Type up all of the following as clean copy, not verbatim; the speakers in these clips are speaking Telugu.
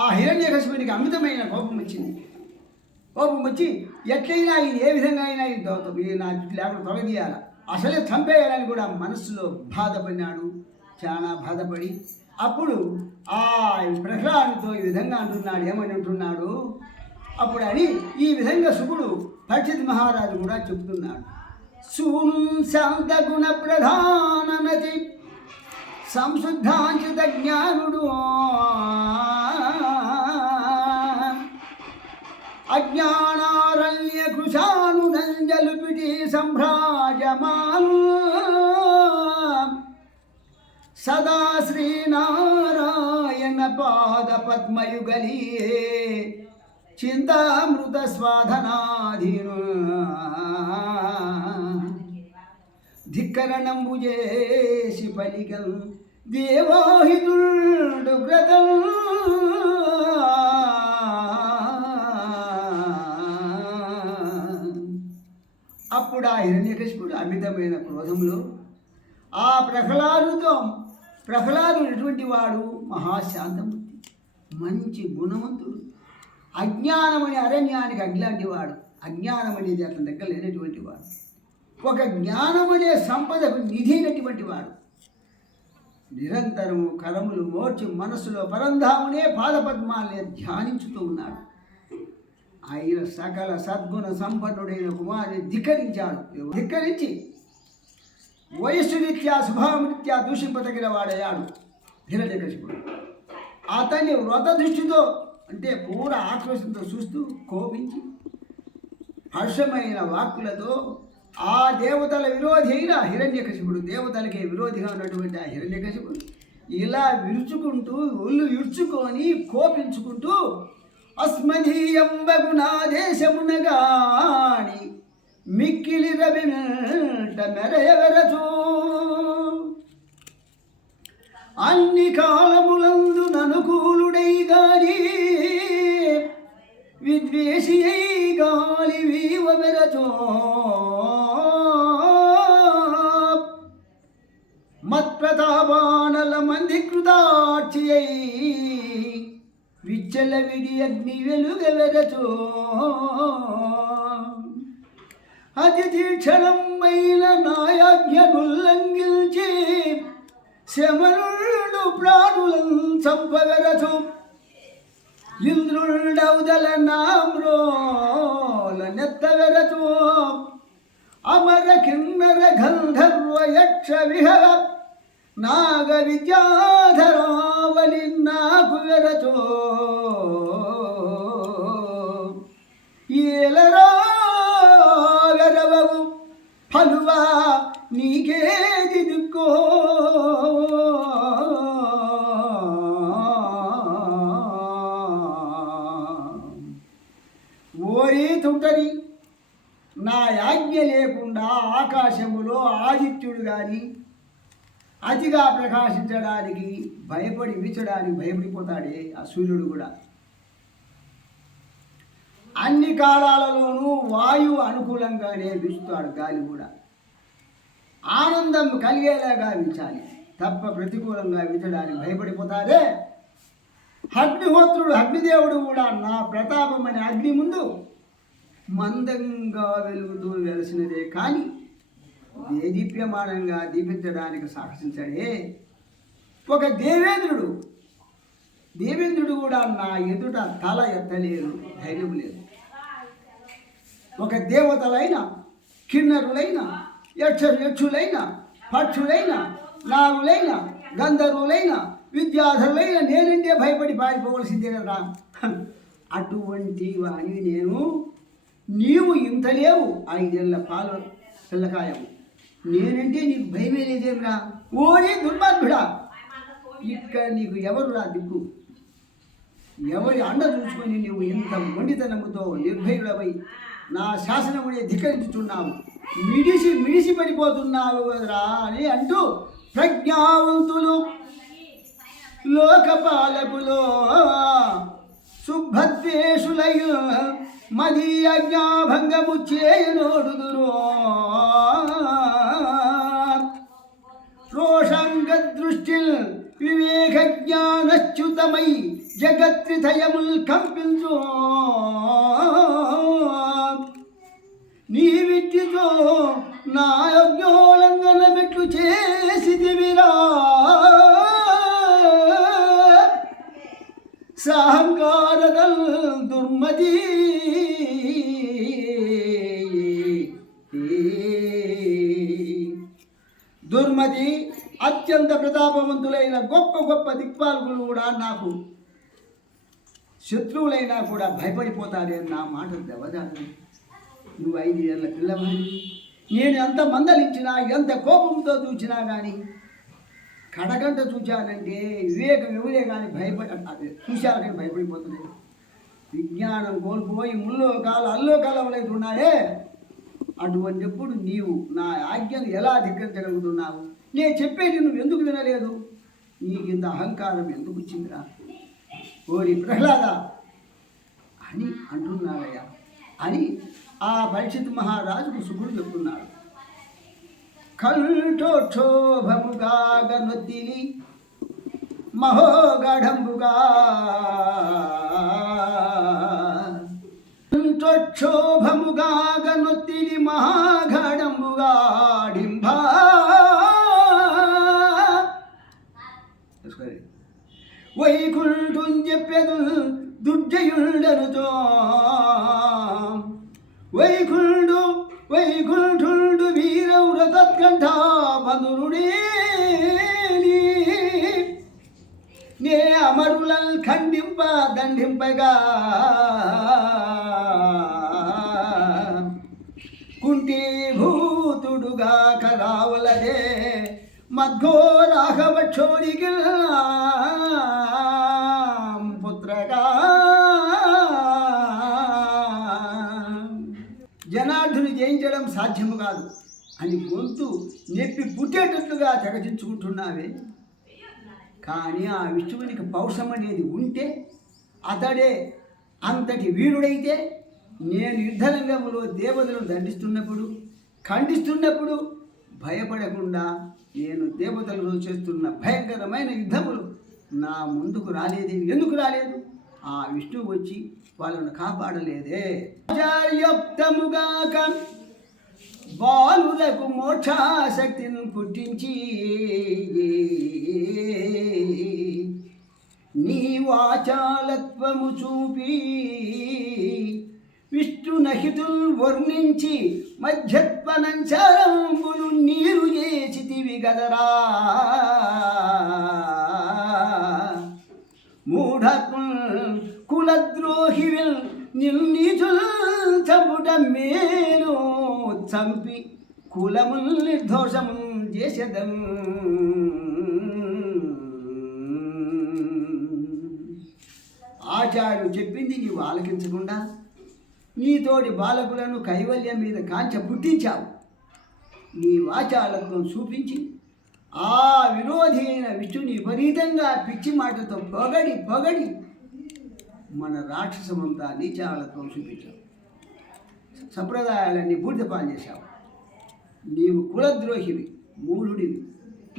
ఆ హిరణ్యకశిపునికి అమితమైన కోపం వచ్చింది. కోపం వచ్చి ఎట్లయినా ఈయన ఏ విధంగా అయినా నా లేకుండా తొలగియాల, అసలే చంపేయాలని కూడా మనస్సులో బాధపడినాడు. చాలా బాధపడి అప్పుడు ఆ ప్రహ్లాదుతో ఈ విధంగా అంటున్నాడు. ఏమని అంటున్నాడు అప్పుడు అని ఈ విధంగా శుకుడు పరీక్షిత్ మహారాజు కూడా చెబుతున్నాడు. సూను శాంత గుణ ప్రధాననతి సంశుద్ధాంచిత జ్ఞానుడు అజ్ఞానారణ్య కృషాను నంజలుపిటి సంభ్రాజమాను సదా శ్రీనారాయణ పాద పద్మయుగలియే చింతామృత స్వాధనాధీను ధిక్కరణంబు చేసి పలికల్ దేవాహితుడు వ్రతం అప్పుడు ఆ హిరణ్యకశిపుడు అమితమైన క్రోధంలో ఆ ప్రహ్లాదుడు ఎటువంటి వాడు మహాశాంతమూర్తి, మంచి గుణవంతుడు, అజ్ఞానమని అరణ్యానికి అగ్లాంటి వాడు, అజ్ఞానం అనేది అతని దగ్గర లేనటువంటి వాడు, ఒక జ్ఞానమనే సంపదకు నిధి అయినటువంటి వాడు, నిరంతరము కరములు మోర్చి మనస్సులో పరంధామునే పాదపద్మాలనే ధ్యానించుతూ ఉన్నాడు. ఆయన సకల సద్గుణ సంపన్నుడైన కుమారుని ధిక్కరించాడు. ధిక్కరించి వయస్సురీత్యా స్వభావరీత్యా దూషింపదగిన వాడయ్యాడు హిరణ్యకశిపుడు. అతన్ని వ్రత దృష్టితో అంటే పూర ఆక్రోశంతో చూస్తూ కోపించి హర్షమైన వాక్కులతో ఆ దేవతల విరోధి అయిన హిరణ్యకశిపుడు, దేవతలకే విరోధిగా ఉన్నటువంటి ఆ హిరణ్యకశిపుడు ఇలా విరుచుకుంటూ ఒళ్ళు ఇడ్చుకొని కోపించుకుంటూ అస్మదీయంబగు నా దేశమునగాని మిక్కిలి రవిట మెరయవరచు అన్ని కాలములందు ననుకూలుడై గాని విద్వేషి అయి గాలి వీవెరచో మత్ప్రతాపానల మంది కృతాక్షి అయి విచ్చల విడి అగ్ని వెలుగెవరచో అతి తీక్షణమైన నాయాజ్ఞనుల్లంఘించి శమనుడు ప్రాణులను చంపవెరచు ఇంద్రుడౌదల నామ్రోల నెత్తవెరచు అమర కిన్నర గంధర్వ యక్ష విహర నాగ విద్యాధరావలి నాకు వెరచో ఏలరా వెరవవు ఫలువా నీకేది దిక్కో ఓరి తుంటరి, నా యాజ్ఞ లేకుండా ఆకాశములో ఆదిత్యుడు కానీ అతిగా ప్రకాశించడానికి భయపడి వీచడానికి భయపడిపోతాడే ఆ సూర్యుడు కూడా. అన్ని కాలాలలోనూ వాయువు అనుకూలంగానే వీచుతాడు, గాలి కూడా ఆనందం కలిగేలాగా వీచాలి తప్ప ప్రతికూలంగా వీచడానికి భయపడిపోతాడే. అగ్నిహోత్రుడు అగ్నిదేవుడు కూడా నా ప్రతాపం అనే అగ్ని ముందు మందంగా వెలుగుతూ వెలసినదే కానీ దేదీప్యమానంగా దీపించడానికి సాహసించాడే. ఒక దేవేంద్రుడు కూడా నా ఎదుట తల ఎత్తలేదు, ధైర్యం లేదు. ఒక దేవతలైన కిన్నరులైన యక్షులైన పక్షులైన నాగులైన గంధర్వులైన విద్యాధరులైన నేనంటే భయపడి పారిపోవలసిందే కదా. అటువంటి వాణి నీవు ఇంత లేవు, 5 ఏళ్ల పాలు పిల్లకాయము, నేనంటే నీకు భయమే లేదేమిరా. ఓరే దుర్మార్గుడా, ఇక్కడ నీకు ఎవరురా దిక్కు, ఎవరి అండ చూసుకొని నువ్వు ఇంత మొండితనముతో నిర్భయుడవై నా శాసనమునే ధిక్కరించుతున్నావు, మిడిసి పడిపోతున్నావు కదరా అని అంటూ ప్రజ్ఞావంతులు లోకపాలకులో సుభద్వేషులై మది అజ్ఞాభంగము చేయనోడుదురు రోషంగ దృష్టిల్ వివేక జ్ఞానచ్యుతమై జగత్రిథయముల్ కంపించు నీ విట్టితో నా యజ్ఞోలంఘన మెట్లు చేసిదివిరా సాహంకారదల్ దుర్మతి దుర్మతి అత్యంత ప్రతాపవంతులైన గొప్ప గొప్ప దిక్పాలకులు కూడా నాకు శత్రువులైనా కూడా భయపడిపోతారే నా మాట దెబ్బదాడు. నువ్వు 5 ఏళ్ళ పిల్లవాడి, నేను ఎంత మందలించినా ఎంత కోపంతో చూచినా కానీ కడగంట చూచానంటే వివేకం ఎవరే కానీ చూశారు కానీ భయపడిపోతున్నాయి. విజ్ఞానం కోల్పోయి ముల్లోకాలు అల్లోకాలవులైతున్నాయే. అటువంటిప్పుడు నీవు నా ఆజ్ఞను ఎలా ధిక్కరించగలుగుతున్నావు? నేను చెప్పేది నువ్వు ఎందుకు వినలేదు? నీకింత అహంకారం ఎందుకు వచ్చిందిరా ఓరి ప్రహ్లాద అని అంటున్నాడయ్యా అని ఆ పరీక్షిత్ మహారాజుకు శుకుడు చెప్తున్నాడు. కంఠోక్షోభముగా గనొత్తిలి మహోగఢంబుగా కంఠోక్షోభముగా గనొత్తిలి మహాగఢంబుగా డింభా వైకుంఠం చెప్పెదు దుర్జయుండనుతో వైకుంఠుండు వీరవ్రతత్కంఠ మధురుడే నే అమరులల్ ఖండింప దండింపగా కుంటీభూతుడుగా కరావలదే మధ్గో రాఘవ క్షోణికి పుత్రగా జనార్దుని జయించడం సాధ్యము కాదు అని గొంతు నెప్పి పుట్టేటట్లుగా తెగచించుకుంటున్నావే. కానీ ఆ విష్ణువునికి పౌరుషం అనేది ఉంటే, అతడే అంతటి వీరుడైతే, నేను యుద్ధరంగంలో దేవతలను దండిస్తున్నప్పుడు ఖండిస్తున్నప్పుడు భయపడకుండా నేను దేవతలను చేస్తున్న భయంకరమైన యుద్ధములు నా ముందుకు రాలేదే. ఎందుకు రాలేదు? ఆ విష్ణువు వచ్చి వాళ్ళను కాపాడలేదే. ఆచార్యోక్తముగాక బాలులకు మోక్షాశక్తిని పుట్టించి నీ వాచాలత్వము చూపి విష్ణునహితుల్ వర్ణించి మధ్యత్వనంచరంబులు నీరు చేసితివి గదరా మూఢత్వం కులద్రోహివిల్ నిర్నీచుల్ చంపుట మేలు చంపి కులముల్ నిర్దోషము చేసేదం. ఆచార్యుడు చెప్పింది నీవు ఆలకించకుండా నీతోటి బాలకులను కైవల్యం మీద కాంచ పుట్టించావు. నీ వాచాలత్వం చూపించి ఆ విరోధి అయిన విష్ణుని విపరీతంగా పిచ్చి మాటతో పొగడి మన రాక్షసమంతా నీచాలత్వం చూపించావు. సంప్రదాయాలన్నీ బూడిదపాలు చేశావు. నీవు కులద్రోహివి, మూఢుడివి,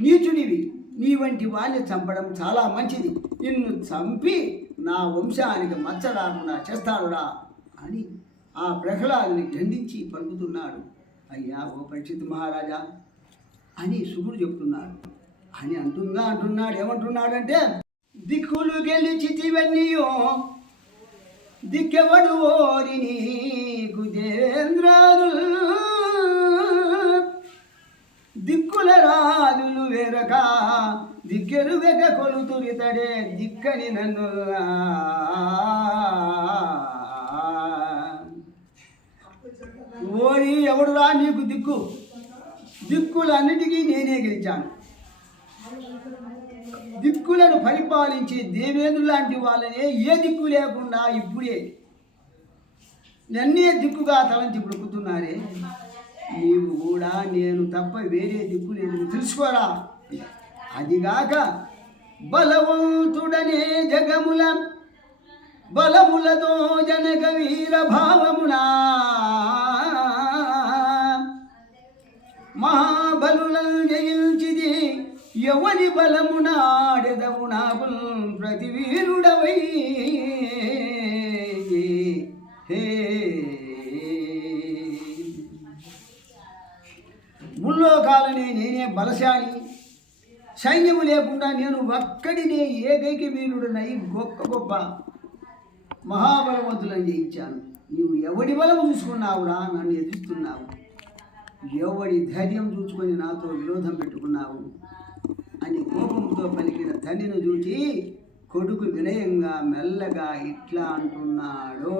నీచుడివి. నీ వంటి వాణ్ణి చంపడం చాలా మంచిది. నిన్ను చంపి నా వంశానికి మచ్చ రాకుండా చేస్తాడురా అని ఆ ప్రహ్లాదుని ఖండించి పలుకుతున్నాడు. అయ్యా ఓ పరీక్షిత్ మహారాజా అని శుకుడు చెప్తున్నాడు. అని అంటున్నాడు. ఏమంటున్నాడంటే, దిక్కులు గెలిచితివన్నీయో దిక్కెవడు ఓరి నీకు దేవేంద్రాదులు దిక్కుల రాజులు వెరక దిక్కెరుగక కొలుతురితడే దిక్కని నన్ను ఓరి ఎవడురా నీకు దిక్కు? దిక్కులన్నిటికీ నేనే గెలిచాను. దిక్కులను పరిపాలించి దేవేంద్రులు లాంటి వాళ్ళనే ఏ దిక్కు లేకుండా ఇప్పుడే నన్నే దిక్కుగా తలంచి బ్రొక్కుతున్నారే. నీవు కూడా నేను తప్ప వేరే దిక్కు లేదు తెలుసుకోరా. అదిగాక బలవంతుడనే జగముల బలములతో జనక వీర భావమునా మహాబలులను జయించిది ఎవని బలమునాడెదవు నాకు ప్రతి వీరుడవై హే ముల్లోకాలనే నేనే బలశాలి, సైన్యము లేకుండా నేను ఒక్కడినే ఏకైక వీరుడనై గొప్ప గొప్ప మహాబలవంతులను జయించాను. నీవు ఎవడి బలము చూసుకున్నావురా నన్ను ఎదురుస్తున్నావు, ఎవడి ధైర్యం చూసుకొని నాతో విరోధం పెట్టుకున్నావు అని కోపంతో పలికిన తండ్రిని చూచి కొడుకు వినయంగా మెల్లగా ఇట్లా అంటున్నాడు.